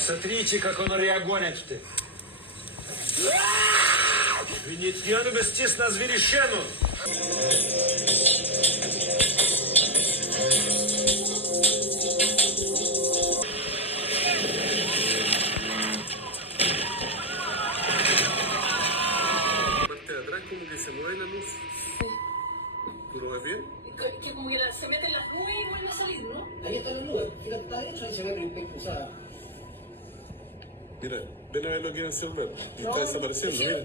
Смотрите, как он реагонит. Венециану вестись на зверещену. Como que se mueve la luz. ¿Tú lo ves bien? Que como que se meten las nubes y vuelven a salir, ¿no? Ahí están las nubes. Fíjate, está hecho, ahí se ve cruzada. Mira, ven a verlo aquí en el celular. Y está desapareciendo, mira.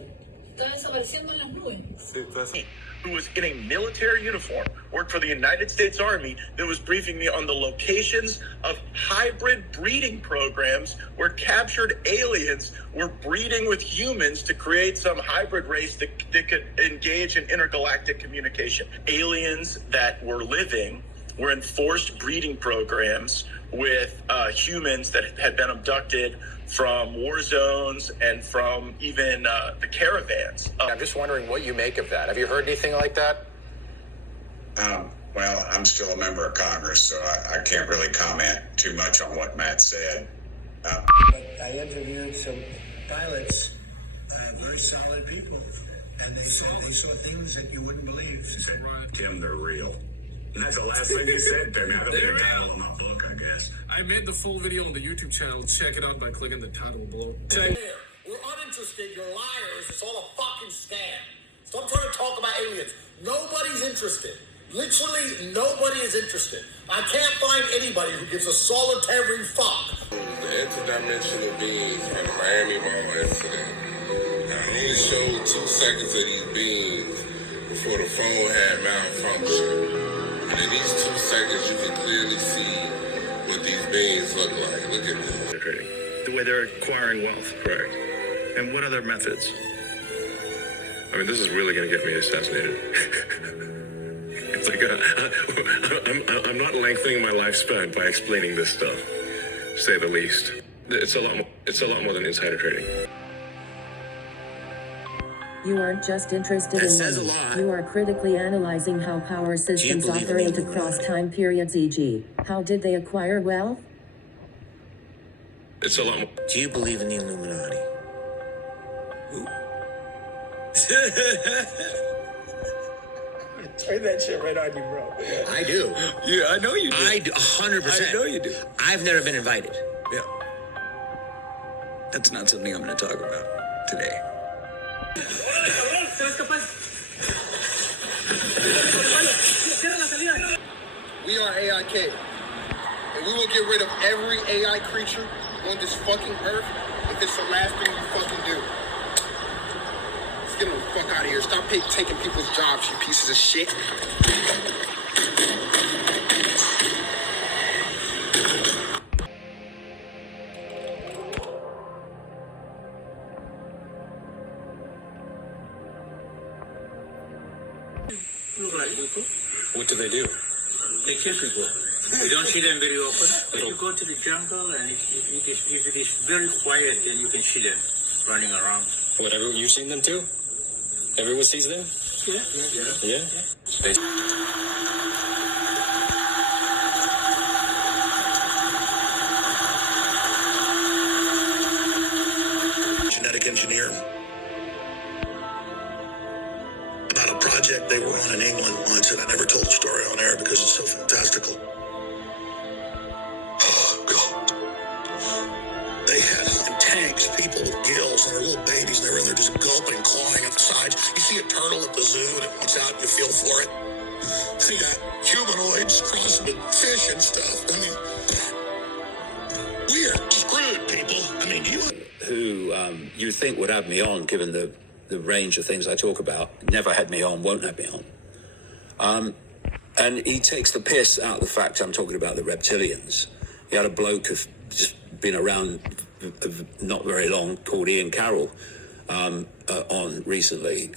Está desapareciendo en las nubes. Sí, está desapareciendo. Who was in a military uniform, worked for the United States Army, that was briefing me on the locations of hybrid breeding programs where captured aliens were breeding with humans to create some hybrid race that could engage in intergalactic communication. Aliens that were living were in forced breeding programs with humans that had been abducted from war zones and from even the caravans. I'm just wondering what you make of that. Have you heard anything like that? Well, I'm still a member of Congress, so I can't really comment too much on what Matt said. But I interviewed some pilots, very solid people, and they said they saw things that you wouldn't believe. Said, Tim, they're real. And that's the last thing they said to me. That'll be the title of my book, I guess. I made the full video on the YouTube channel. Check it out by clicking the title below. We're uninterested. You're liars. It's all a fucking scam. Stop trying to talk about aliens. Nobody's interested. Literally, nobody is interested. I can't find anybody who gives a solitary fuck. The interdimensional beings from the Miami Mall incident. I only showed 2 seconds of these beings before the phone had malfunctioned. And in these 2 seconds, you can clearly see what these beings look like. Look at this. The way they're acquiring wealth, correct? And what other methods? I mean, this is really going to get me assassinated. It's like I'm not lengthening my lifespan by explaining this stuff, to say the least. It's a lot more than insider trading. You aren't just interested in money. You are critically analyzing how power systems operate across time periods, e.g., how did they acquire wealth? It's a lot more. Do you believe in the Illuminati? Turn that shit right on you, bro. I do. Yeah, I know you do. I do, 100%. I know you do. I've never been invited. Yeah. That's not something I'm going to talk about today. We are AIK, and we will get rid of every AI creature on this fucking earth if it's the last thing you fucking do. Let's get them the fuck out of here. Stop taking people's jobs, you pieces of shit. What do they do? They kill people. You don't see them very often. But you go to the jungle, and if it is very quiet, then you can see them running around. Whatever you've seen them too? Everyone sees them? Yeah. Genetic engineer. About a project they were on in England once, and I never told the story on air because it's so fantastical. Oh, God. They had tanks, people with gills, and their little babies, and they were in there just gulping, clawing at the sides. You see a turtle at the zoo, and it wants out, and you feel for it. You got humanoids crossing with fish and stuff. I mean, we are screwed, people. I mean, who you think would have me on, given the range of things I talk about, never had me on, won't have me on. And he takes the piss out of the fact I'm talking about the reptilians. He had a bloke who's just been around not very long called Ian Carroll on recently,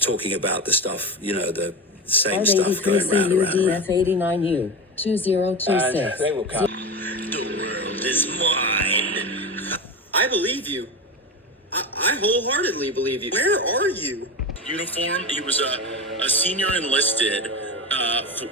talking about the stuff, the same stuff going round and round. UDF89U 2026. They will come. The world is mine. I believe you. I wholeheartedly believe you. Where are you? Uniform. He was a senior enlisted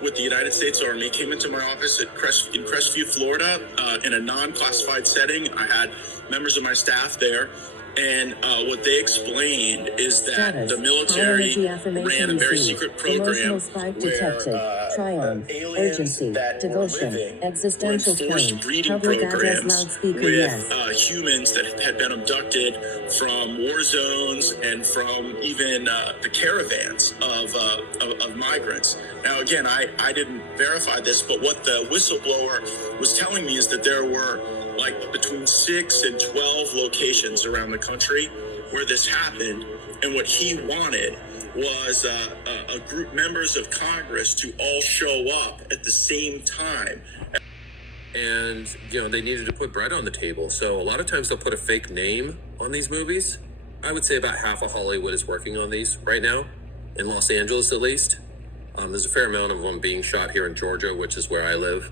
with the United States Army came into my office in Crestview, Florida, in a non-classified setting. I had members of my staff there. And what they explained is that Status. the military High energy ran a very received. secret program Emotional spike detected. Triumph. aliens Urgency. that were Devotion. living Existential were in forced claim. breeding Public address programs loudspeaker with yes. humans that had been abducted from war zones and from even the caravans of migrants. Now, again, I didn't verify this, but what the whistleblower was telling me is that there were like between 6 and 12 locations around the country where this happened, and what he wanted was a group members of Congress to all show up at the same time. And, they needed to put bread on the table. So a lot of times they'll put a fake name on these movies. I would say about half of Hollywood is working on these right now, in Los Angeles at least. There's a fair amount of them being shot here in Georgia, which is where I live.